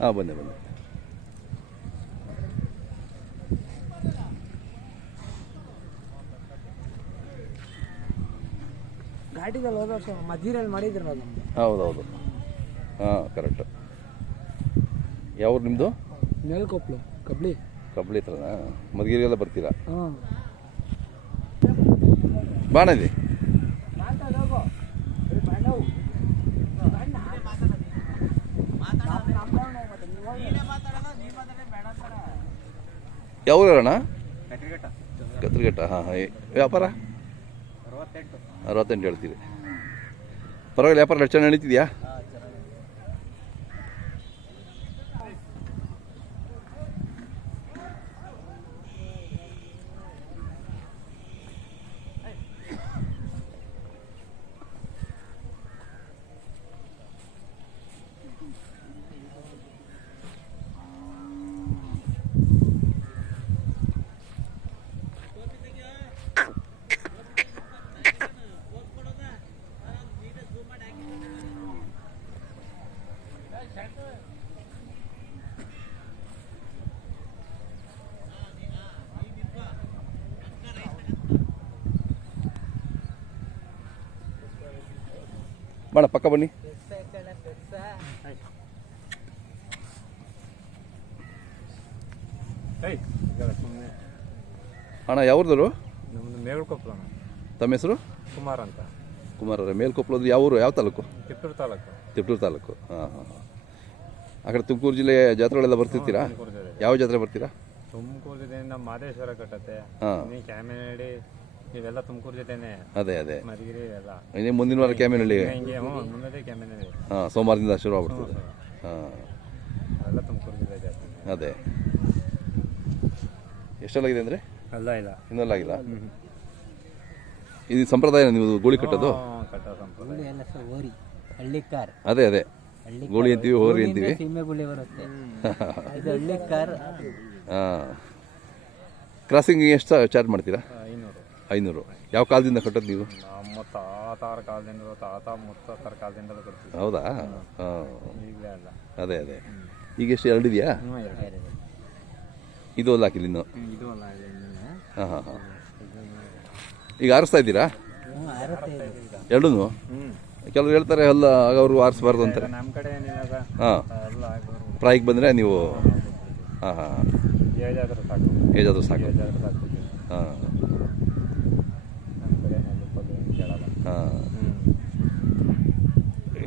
ಹಾಂ ಬನ್ನಿ ಬನ್ನಿ ಘಾಟಿದಲ್ಲಿ ಹೋದ ವರ್ಷ ಮಧ್ಯದಲ್ಲಿ ಮಾಡಿದ್ರಲ್ಲ ನಮ್ದು. ಹೌದೌದು. ಹಾಂ ಕರೆಕ್ಟ್ ಯಾವ ನಿಮ್ಮದು ಮೇಲ್ಕೊಪ್ಲು ಕಬ್ಳಿ. ಕಬ್ಳಿ ಹತ್ರನಾ? ಮಧುಗಿರಿಗೆಲ್ಲ ಬರ್ತೀರಾ? ಹಾಂ ಬಾಣ ಇಲ್ಲಿ ಯಾವ ಊರಣ್ಣ? ಕತ್ರಿಘಟ್ಟ. ಹಾಂ ಹಾಂ. ವ್ಯಾಪಾರ? ಅರವತ್ತೆಂಟು. ಹೇಳ್ತೀರಿ. ಪರವಾಗಿಲ್ಲ ವ್ಯಾಪಾರ ಎಷ್ಟು ಚೆನ್ನಾಗಿ ನಡೀತಿದ್ಯಾ ಬಾಣ ಪಕ್ಕ ಬನ್ನಿ. ಅಣ್ಣ ಯಾವ್ರದರು ನಮ್ಮದು ಮೇಲ್ಕೊಪ್ಪಲ ತಮ್ಮ ಹೆಸರು? ಕುಮಾರ್ ಅಂತ. ಕುಮಾರ್ ಅವರೇ ಅಂದ್ರೆ ಯಾವ ಊರು ಯಾವ ತಾಲೂಕು? ಕಿತ್ತೂರು ತಾಲೂಕು. ತಿಪ್ಟೂರು ತಾಲೂಕು. ಹಾಂ ಹಾಂ ಆ ಕಡೆ ತುಮಕೂರು ಜಿಲ್ಲೆಯ ಜಾತ್ರೆಗಳೆಲ್ಲ ಬರ್ತಿರ್ತೀರಾ? ಯಾವ ಜಾತ್ರೆ ಬರ್ತೀರಾ? ತುಮಕೂರು ಜಿಲ್ಲೆಯಿಂದ ಮಾದೇಶ್ವರ ಕಟ್ಟತ್ತೆ. ಹಾಂ. ಕ್ಯಾಮಿನಡಿ ಇವೆಲ್ಲ ತುಮಕೂರು ಜೊತೆನೆ. ಅದೇ ಅದೇ. ಮಧುಗಿರಿ ಎಲ್ಲ ಇನ್ನೇ ಮುಂದಿನ ವಾರ ಕ್ಯಾಮಿನಲ್ಲಿ ಹಿಂಗೆ ಹ್ಞೂ ಮುಂದೆ ಕ್ಯಾಮಿನಡಿ ಹಾಂ ಸೋಮವಾರದಿಂದ ಶುರು ಆಗ್ಬಿಡ್ತದೆ. ಹಾಂ. ತುಮಕೂರು ಜಿಲ್ಲೆ ಇದೆ ಅದೇ. ಎಷ್ಟೆಲ್ಲಾಗಿದೆ ಅಂದರೆ? ಅಲ್ಲ ಇಲ್ಲ. ಇನ್ನೆಲ್ಲಾಗಿಲ್ಲ ಇದು ಸಂಪ್ರದಾಯ ನೀವು ಗೋಳಿ ಕಟ್ಟೋದು? ಹ್ಞೂ ಕಟ್ಟೋ ಸಂಪ್ರದಾಯ. ಎಲ್ಲ ಸಹ ಓರಿ ಹಳ್ಳಿಕಾರ್ ಅದೇ ಅದೇ. ಗೋಳಿ ಅಂತೀವಿ ಹೋರಿ ಅಂತೀವಿ. ಸೀಮೆ ಗುಳಿ ಬರುತ್ತೆ. ಇದು ಹಳ್ಳಿಕಾರ್ ಹಾಂ. ಕ್ರಾಸಿಂಗ್ ಎಷ್ಟು ಚಾರ್ಜ್ ಮಾಡ್ತೀರಾ? ಐನೂರು. ಯಾವ ಕಾಲದಿಂದ ಕಟ್ಟೋದು ನೀವು? ನಮ್ಮ ತಾತಾರ ಕಾಲದಿಂದ ತಾತ ಮುತ್ತಾತರ ಕಾಲದಿಂದ ಕೊಡ್ತೀವಿ ಹೌದಾ? ಹಾಂ. ಈಗಲೇ ಅಲ್ಲ. ಅದೇ ಅದೇ. ಈಗ ಎಷ್ಟು ಎರಡಿದೆಯಾ ಹ್ಞೂ ಎರಡು ಇದು. ಒಂದು ಹಾಕಿಲ್ಲ ಇನ್ನು. ಇದು ಅಲ್ಲ ಇದು. ಹಾಂ ಹಾಂ ಹಾಂ. ಈಗ ಆರಿಸ್ತಾ ಇದ್ದೀರಾ? ಹ್ಞೂ ಅರವತ್ತೈದು ಎರಡೂ ಕೆಲವ್ರು ಕೆಲವರು ಹೇಳ್ತಾರೆ ಅಲ್ಲ ಅವರು ಆರಿಸ್ಬಾರ್ದು ಅಂತಾರೆ ನಮ್ಮ ಕಡೆ ಏನಿಲ್ಲ ಸರ್ ಹಾಂ. ಎಲ್ಲ ಆಗ್ಬೋದು ಪ್ರಾಯಿಗೆ ಬಂದರೆ ನೀವು ಹಾಂ ಹಾಂ. ಏಜಾದರೂ ಸಾಕು. ಏಜಾದರೂ ಸಾಕು. ಏಜಾದ್ರೆ ಸಾಕು. ಹಾಂ ನಮ್ಮ ಕಡೆ ಏನಿಲ್ಲ ಪದ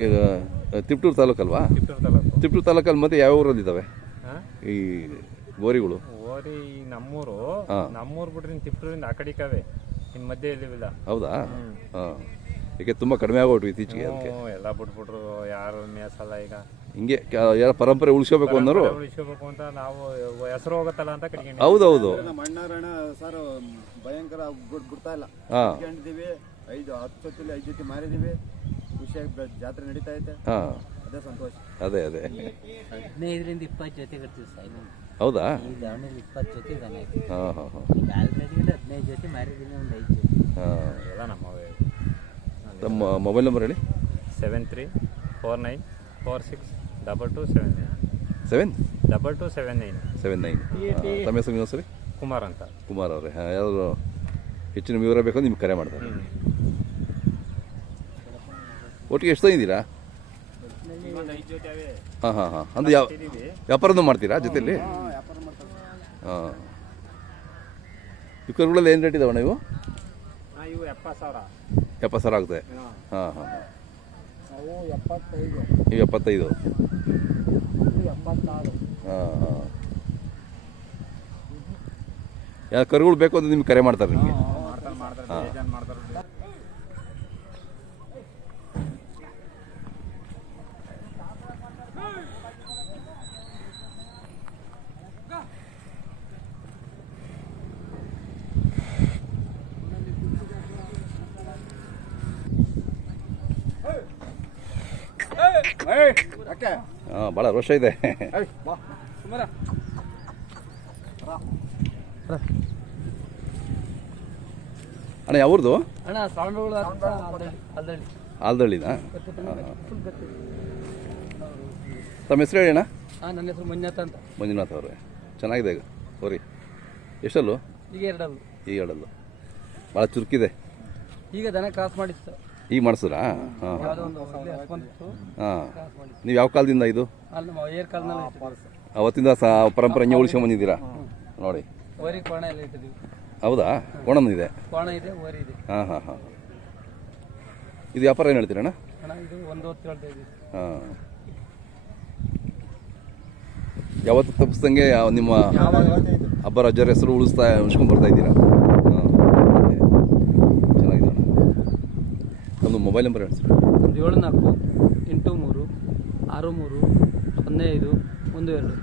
ಈಗ ತಿಪ್ಟೂರು ತಾಲೂಕಲ್ವಾ? ಕಿತ್ತೂರು ತಾಲೂಕು. ತಿಪ್ಟೂರು ತಾಲೂಕಲ್ಲಿ ಮತ್ತೆ ಯಾವ ಊರಲ್ಲಿದ್ದಾವೆ ಹಾಂ? ಈ ಗೋರಿಗಳು ಓರಿ ನಮ್ಮೂರು. ಹಾ. ನಮ್ಮೂರು ಬಿಟ್ರೆ ಇನ್ನು ತಿಪ್ಟೂರಿಂದ ಆ ಕಡೆಕವೆ ಇನ್ನು ಮಧ್ಯೆ ಎಲ್ಲಿವಿಲ್ಲ ಹೌದಾ? ಹಾಂ. ಏಕೆ ತುಂಬ ಕಡಿಮೆ ಆಗೋಟು ಇತ್ತೀಚೆಗೆ ಅದಕ್ಕೆ? ಹ್ಞೂ ಎಲ್ಲ ಬಿಟ್ಬಿಟ್ರು. ಯಾರು ಮೇಸಲ್ಲ ಈಗ. ಹಿಂಗೆ ಕ- ಯಾರ ಪರಂಪರೆ ಉಳಿಸ್ಕೋಬೇಕು ಅನ್ನೋರು? ಉಳಿಸ್ಕೋಬೇಕು ಅಂತ ನಾವು ಹೆಸರು ಹೋಗುತ್ತಲ್ಲ ಅಂತ ಕಡೆಗೆ ಹೌದೌದು. ನಮ್ಮ ಅಣ್ಣಾರಣ ಸರ್ ಭಯಂಕರ ಬಿಡ್- ಬಿಡ್ತಾ ಇಲ್ಲ. ಹಾಂ. ಐದು ಹತ್ತು ಐದು ಜೊತೆ ಮಾರಿದೀವಿ. ಖುಷಿಯಾಗಿ ಬ- ಜಾತ್ರೆ ನಡೀತಾ ಐತೆ. ಹಾಂ. ಅದೇ ಸಂತೋಷ. ಅದೇ ಅದೇ. ಹದಿನೈದರಿಂದ ಇಪ್ಪತ್ತು ಜೊತೆ ಇರ್ತೀವಿ ಹೌದಾ? ಈ ಇಪ್ಪತ್ತು ಜೊತೆ ಇದ್ದಾನೆ ಹಾಂ ಹಾಂ ಹಾಂ. ಈಗ ಆಲ್ರೆಡಿ ಹದಿನೈದು ಜೊತೆ ಮಾರಿದ್ದೀನಿ ಒಂದು ಐದು ಜೊತೆ. ಹಾಂ. ಎಲ್ಲ ನಮ್ಮವೇ ತಮ್ಮ ಮೊಬೈಲ್ ನಂಬರ್ ಹೇಳಿ. Seven three four nine four six double two seven nine. Seven? Double two seven nine. Seven nine. ತಮ್ಮ ಹೆಸರು ಸರಿ ಕುಮಾರ್ ಅಂತ. ಕುಮಾರ್ ಅವರೇ. ಹಾಂ ಯಾರು? ಹೆಚ್ಚಿನ ವಿವರ ಬೇಕು ನಿಮ್ಗೆ ಕರೆ ಮಾಡ್ತಾರೆ ಒಟ್ಟಿಗೆ ಎಷ್ಟು ತಂದಿದ್ದೀರಾ ಹಾಂ ಹಾಂ ಹಾಂ. ಅಂದರೆ ಯಾವ ವ್ಯಾಪಾರನೂ ಮಾಡ್ತೀರಾ ಜೊತೆಯಲ್ಲಿ ಹಾಂ. ಈ ಕರುಗಳಲ್ಲಿ ಏನು ರೇಟ್ ಇದಾವಣ್ಣ ಇವು? ಎಪ್ಪತ್ತು ಸಾವಿರ. ಎಪ್ಪತ್ತು ಸಾವಿರ ಆಗುತ್ತೆ? ಹಾಂ. ಹಾಂ ಹಾಂ ಇವು ಎಪ್ಪತ್ತೈದು? ಹಾಂ ಹಾಂ. ಯಾವ ಕರುಗಳು ಬೇಕು ಅಂತ ನಿಮ್ಗೆ ಕರೆ ಮಾಡ್ತಾರೆ ನಿಮಗೆ? ಹಾಂ ಭಾಳ ರೋಷ ಇದೆ. ಅಣ್ಣ ಯಾವ್ದು ಆಲ್ದಳ್ಳಿನಾ? ತಮ್ಮ ಹೆಸರು ಹೇಳಿ ಅಣ್ಣ? ನನ್ನ ಹೆಸರು ಮಂಜುನಾಥ ಅಂತ. ಮಂಜುನಾಥ್ ಅವರೇ. ಚೆನ್ನಾಗಿದೆ ಈಗ ಸೋರಿ ಎಷ್ಟಲ್ಲು? ಈಗ ಎರಡಲ್ಲು. ಈಗ ಎರಡಲ್ಲು. ಭಾಳ ಚುರುಕಿದೆ. ಈಗ ದನ ಕ್ರಾಸ್ ಮಾಡಿತ್ತು. ಈಗ ಮಾಡಿಸಿದ್ರಾ? ಹಾಂ. ಹಾಂ. ನೀವು ಯಾವ ಕಾಲದಿಂದ ಇದು? ಅವತ್ತಿಂದ ಪರಂಪರೆ ಪರಂಪರೆ ಹಿಂಗೆ ಉಳಿಸ್ಕೊಂಬಂದಿದ್ದೀರಾ ನೋಡಿ. ಹೌದಾ? ಕೋಣನ್ ಇದೆ ಹಾಂ ಹಾಂ ಹಾಂ. ಇದು ವ್ಯಾಪಾರ ಏನು ಹೇಳ್ತೀರಣ್ಣ? ಹಾಂ. ಯಾವತ್ತು ತಪ್ಪಿಸ್ದಂಗೆ ನಿಮ್ಮ ಹಬ್ಬ ರಜರ ಹೆಸರು ಉಳಿಸ್ತಾ ಉಳಿಸ್ಕೊಂಡು ಬರ್ತಾ ಇದ್ದೀರಾ ಹಾಂ ಚೆನ್ನಾಗಿದೆ ಅಣ್ಣ ಮೊಬೈಲ್ ನಂಬರ್ ಹೇಳಿ ಸರ್ ಒಂದು ಏಳು ನಾಲ್ಕು ಎಂಟು ಮೂರು ಆರು ಮೂರು ಸೊನ್ನೆ ಐದು ಒಂದು ಎರಡು.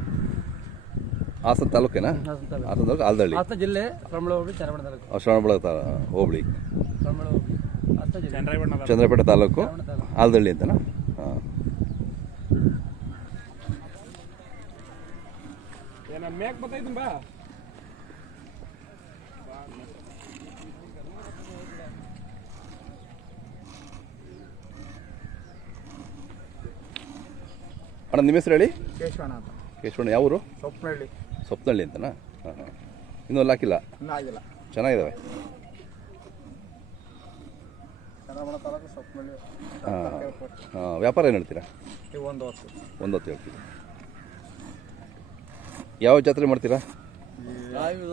ಹಾಸನ ತಾಲೂಕೇನಾ? ಹಾಸನ ತಾಲೂಕು. ಹಾಸನ ತಾಲೂಕು ಆಲ್ದಳ್ಳಿ ಹಾಸನ ಜಿಲ್ಲೆ ಪ್ರಮಳ ಹೋಬಳಿ ಚನ್ನಬಣ್ಣ ತಾಲೂಕು ಶ್ರವಣಬೆಳಗ ತಾ ಹೋಬಳಿ. ಪ್ರಮಳ ಹಾಸನ ಜಿಲ್ಲೆ. ಚಂದ್ರಪೇಟೆ ತಾಲೂಕು. ತಾಲೂಕು? ಆಲ್ದಳ್ಳಿ ಅಂತನಾ? ಹಾಂ. ಅಣ್ಣ ನಿಮ್ಮ ಹೆಸರು ಹೇಳಿ? ಕೇಶವಣ್ಣ ಅಂತ. ಕೇಶವಣ್ಣ ಯಾವ ಊರು? ಸೊಪ್ಪನಹಳ್ಳಿ ಸೊಪ್ಪನಹಳ್ಳಿ ಅಂತನಾ? ಹಾಂ ಹಾಂ. ಇನ್ನೂ ಅಲ್ಲಿ ಹಾಕಿಲ್ಲ ಇನ್ನೂ ಆಗಿಲ್ಲ. ಚೆನ್ನಾಗಿದ್ದಾವೆ ಚನ್ನಬಣ್ಣ ತಾಲೂಕು ಸೊಪ್ಪನಹಳ್ಳಿ ಹಾಂ ಹಾಂ. ವ್ಯಾಪಾರ ಏನು ಹೇಳ್ತೀರಾ? ಇವು ಒಂದು ಹೊತ್ತು. ಒಂದು ಹೊತ್ತು ಯಾವ ಜಾತ್ರೆ ಮಾಡ್ತೀರಾ?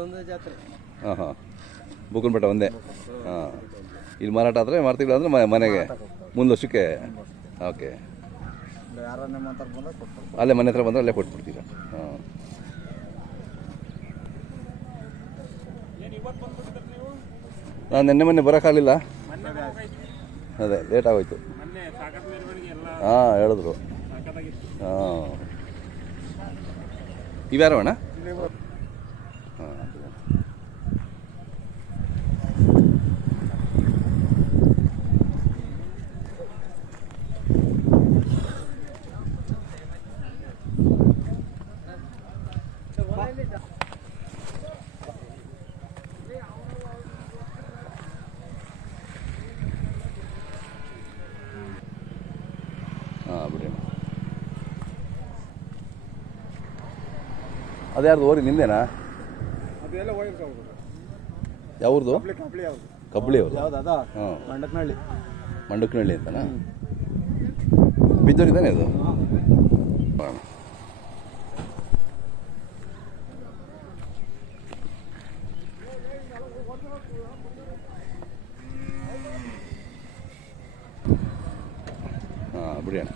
ಒಂದೇ ಜಾತ್ರೆ. ಹಾಂ ಹಾಂ. ಬೆಟ್ಟ ಒಂದೇ? ಹಾಂ. ಇಲ್ಲಿ ಮಾರಾಟ ಆದರೆ ಮಾರ್ತೀವಿ ಅಂದರೆ ಮನೆಗೆ. ಮುಂದೆ ವರ್ಷಕ್ಕೆ? ಓಕೆ ಯಾರ ನಿಮ್ಮ ಅಂತ ಬಂದ್ರೆ ಕೊಡ್ತಾರೆ ಅಲ್ಲೇ ಮನೆ ಹತ್ರ ಬಂದರೆ ಅಲ್ಲೇ ಕೊಟ್ಬಿಡ್ತೀರಾ? ಹಾಂ. ನಾನು ನಿನ್ನೆ ಮೊನ್ನೆ ಬರೋಕ್ಕಾಗಲಿಲ್ಲ ಅದೇ ಲೇಟ್ ಆಗೋಯ್ತು. ಹಾಂ ಹೇಳಿದ್ರು. ಹಾಂ. ಇವ್ಯಾರ ಅಣ್ಣ ಹಾಂ ಹಾಂ ಬಿಡಿ ಅದ್ಯಾರ್ದು ಓರಿ ನಿಂದೇನಾ? ಅದೆಲ್ಲ ಹೋಗಿರ್ತಾವೆ ಯಾವ್ದು ಕಬ್ಳಿ ಕಬ್ಳಿ ಯಾವ್ದು ಕಬ್ಬಳಿ ಅವರು ಯಾವ್ದು ಅದ? ಹಾಂ. ಮಂಡಕ್ನಹಳ್ಳಿ ಮಂಡುಕ್ನಹಳ್ಳಿ ಅಂತನಾ? ಬಿದ್ದೋರಿದ್ದಾನೆ ಅದು? ಹಾಂ. ಹಾಂ ಬಿಡಿ ಅಣ್ಣ.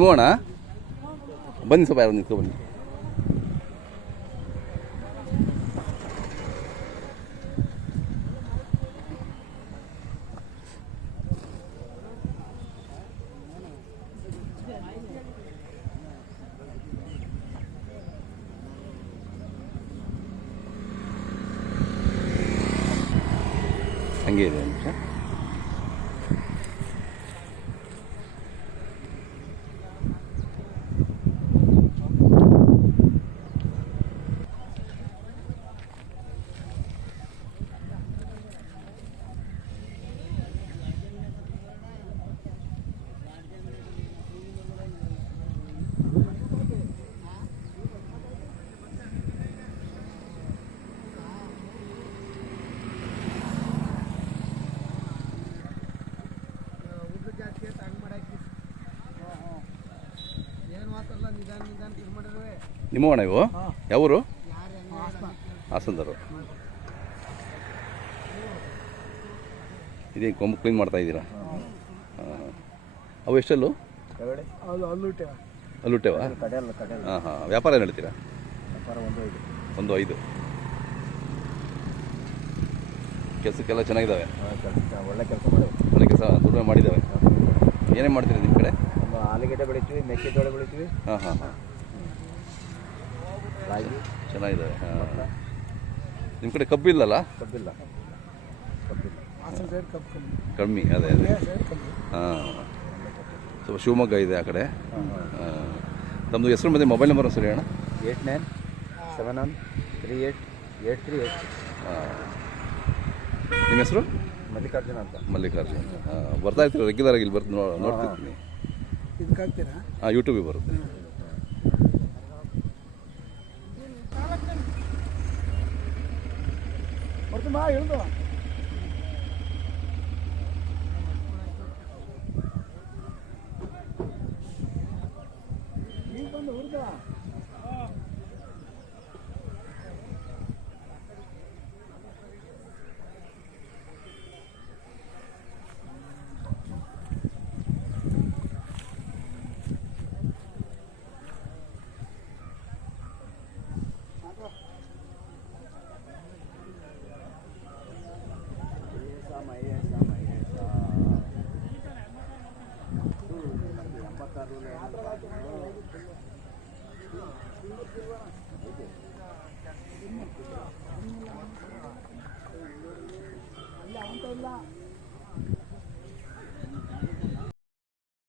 ನಿಮ್ಮೋಣ ಬನ್ನಿ ಸ್ವಲ್ಪ ಯಾರು ನಿಂತ್ಕೊ ಬನ್ನಿ ಹಂಗೆ ಇದೆ ಒಂದು ನಿಮಿಷ ನಿಮ್ಮವಣ ಇವು? ಯಾವರು? ಹಾಸನದವರು. ಇದೇ ಕೊಂಬು ಕ್ಲೀನ್ ಮಾಡ್ತಾ ಇದ್ದೀರಾ? ಹಾಂ ಅವು ಎಷ್ಟಲ್ಲು? ಅಲ್ಲುಟ್ಟೆವಾ ಹಾಂ ಹಾಂ. ವ್ಯಾಪಾರ ಏನು ಹೇಳ್ತೀರಾ? ವ್ಯಾಪಾರ ಒಂದು ಐದು. ಒಂದು ಐದು. ಕೆಲಸಕ್ಕೆಲ್ಲ ಚೆನ್ನಾಗಿದ್ದಾವೆ ಕೆಲಸ ಒಳ್ಳೆ ಕೆಲಸ ಮಾಡಿದ್ದಾವೆ ಒಳ್ಳೆ ಕೆಲಸ ದುಡಿಮೆ ಮಾಡಿದ್ದಾವೆ? ಏನೇನು ಮಾಡ್ತೀರಿ ನಿಮ್ಮ ಕಡೆ? ನಮ್ಮ ಆಲೂಗಡ್ಡೆ ಬೆಳಿತೀವಿ ಮೆಕ್ಕೆಜೋಳ ಬೆಳಿತೀವಿ. ಹಾಂ ಹಾಂ ಹಾಂ. ರಾಗಿ ಚೆನ್ನಾಗಿದ್ದಾವೆ ಹಾಂ. ನಿಮ್ಮ ಕಡೆ ಕಬ್ಬು ಇಲ್ಲಲ್ಲ? ಕಬ್ಬಿಲ್ಲ. ಕಬ್ಬಿಲ್ಲ. ಕಮ್ಮಿ. ಅದೇ ಅದೇ. ಹಾಂ. ಸ್ವಲ್ಪ ಶಿವಮೊಗ್ಗ ಇದೆ ಆ ಕಡೆ. ಹಾಂ ತಮ್ಮದು ಹೆಸರು ಮತ್ತೆ ಮೊಬೈಲ್ ನಂಬರ್ ಸರಿ ಅಣ್ಣ. Eight nine seven one three eight eight three eight. ಹಾಂ. ನಿಮ್ಮ ಹೆಸರು? ಮಲ್ಲಿಕಾರ್ಜುನ ಅಂತ. ಮಲ್ಲಿಕಾರ್ಜುನ್. ಹಾಂ. ಬರ್ತಾ ಇರ್ತೀರ? ರೆಗ್ಯುಲರ್ ಆಗಿ ಇಲ್ಲಿ ಬರ್ತು ನೋ ನೋಡ್ತಿರ್ತೀನಿ. ಹಾಂ ಯೂಟ್ಯೂಬಿಗೆ ಬರುತ್ತೆ. வருஷமா எழுதலாம் நீ வந்து உருதலாம்